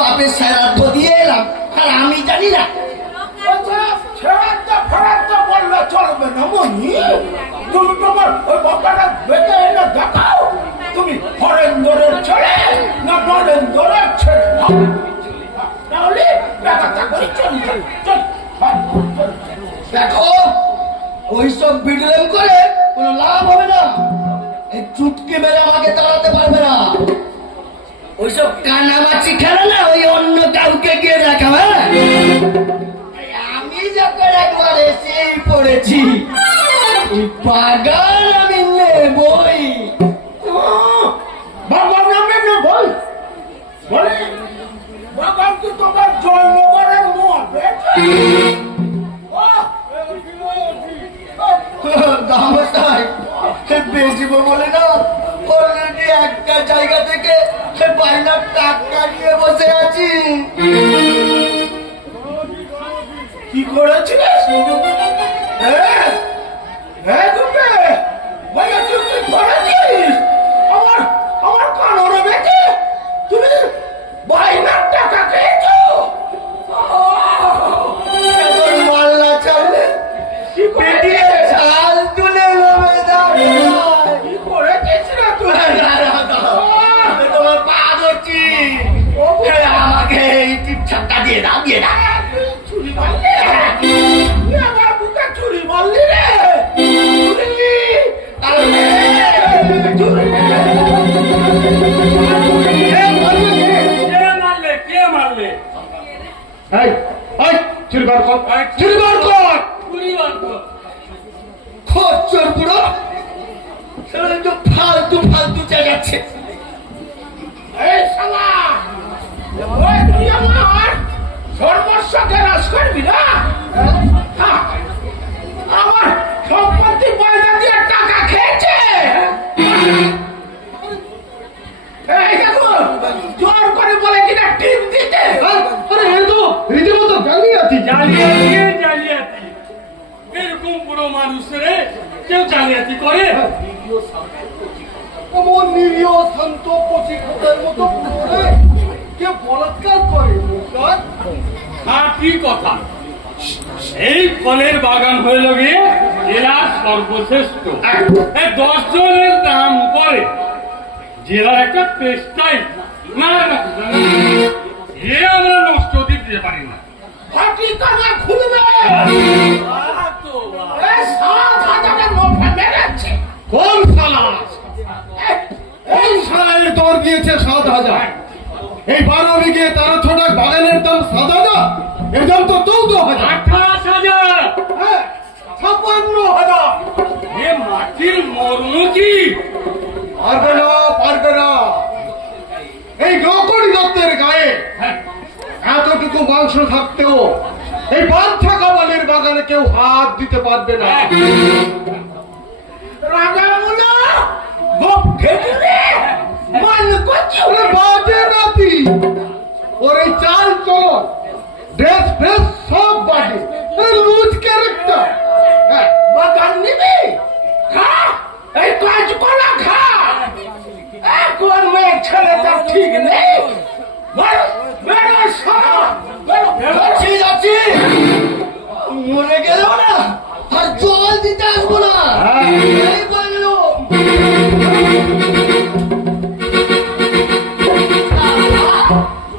বাপের শ্রাদ্ধ দিয়ে এলাম, আর আমি জানি না। বললে চলবে না মনি, তুমি তোমার ওই বাবাটা বেঁচে এনে দেখাও। তুমি হরেন্দরের ছেলে না নরেন্দরের ছেলে, তাহলে ব্যাপারটা করে চলি। দেখো, ওইসব বিডলেম করে কোনো লাভ হবে না। এই চুটকি মেরে আমাকে তাড়াতে পারবে না। ওইসব কানামাছি খেলে না, ওই অন্য কাউকে গিয়ে দেখাবে। আমি যখন একবার এসেই পড়েছি, এই বাগান আমি নেবই। বাবার নামে নেবই বলে? বাগান কি তোমার জন্মগড়ের মধ্যে? বেচব বলে না, অলরেডি একটা জায়গা থেকে 5 লাখ টাকা নিয়ে বসে আছি। কি করেছিস? আমার কানরে বেঁচে তুমি 22 লাখ টাকা খেয়েছো? মাল্লা চাললে পেটিয়ে ঝাল তুলে নেবে। কি করেছিস না তুই? তোমার পা ধরছি, আমাকে এই টিপছাপটা দিয়ে দাও, দিয়ে দাও। চুরি মারলি? আমার বুকে চুরি মারলি রে? খচ্চর পুরো ফালতু ফালতু চেঁচাচ্ছে। এই শালা, ওই তুই আমার সর্বস্বকে নাশ করবি না? হ্যাঁ, আমার সম্পত্তি পয়সা দিয়ে টাকা খেয়েছে। এই দেখো, জোর করে বলে কিনা টিপ দিতে। রীতিমতো জালিয়াতি। জালিয়াতি এরকম পুরো মানুষের কেউ জালিয়াতি করে? এমন নিরীহ শান্ত পচিখতের মতো পুরোরে কেউ বলাৎকার করে? কি কথা, এই ফলের বাগান হইল গিয়ে জেলার সর্বশ্রেষ্ঠ। 10 জনের দাম করে জেলার একটা পেস্টাই না, এ আমরা নষ্ট দিতে পারি না। ফাটি কানা খুলবে। এই 7,000 নোট মেরেছে। কোন শালা? এই শালায় তোর দিয়েছে 7,000। এই 12 বিঘে 13 ছোটা বাগানের দাম 7,000, এর দাম তো 14,000। 28,000। 56,000। এ মাটির মর্ম কি? পারবে না, পারবে না। এই নকরি দত্তের গায়ে এতটুকু মাংস থাকতেও এই বাচ্চা কামালের বাগানে কেউ হাত দিতে পারবে না। রাগামুলো গোপ ঘেটে মান করছে। বাজে নাতি।